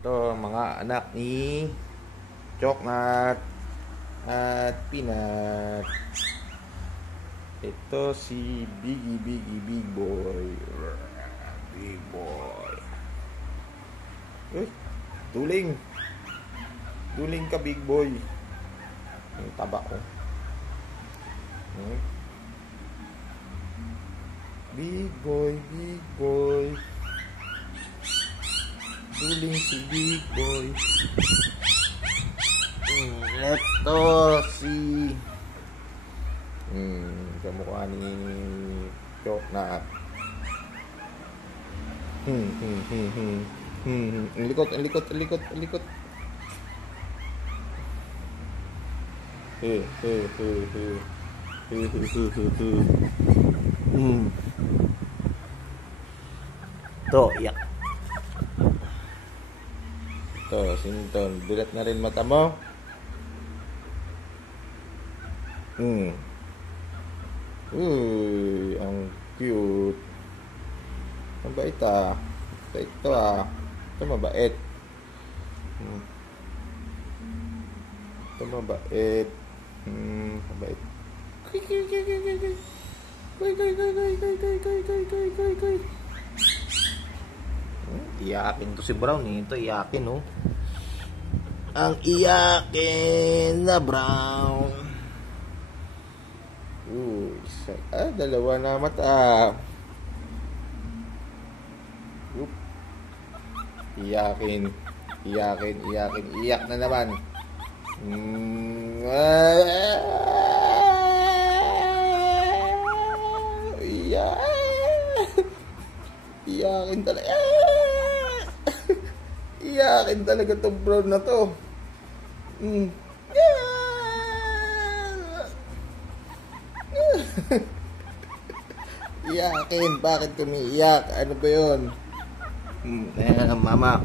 Ito mga anak ni Choknat at Peanut. Ito si Big Boy. Big Boy. Uy, duling. Duling ka, Big Boy. Yung taba ko. Big Boy, Big Boy. Duling si Big Boy. Ito si kamukha ni Choknat. Ang likot. To, yak. To, sinton. Bilat na rin mata mo. Uy, ang cute. Mabait ah. Mabait to ah. Ito mabait. Ito mabait. Mabait. Iyakin to si Brown eh. Ito iyakin oh. Ang iyakin na Brown. Dalawa na mata. Iyakin. Iyak na naman. Iyakin talaga. Iyakin talaga to Brown na to. Iyakin, bakit kami iyak? Ano ba yun? Mama.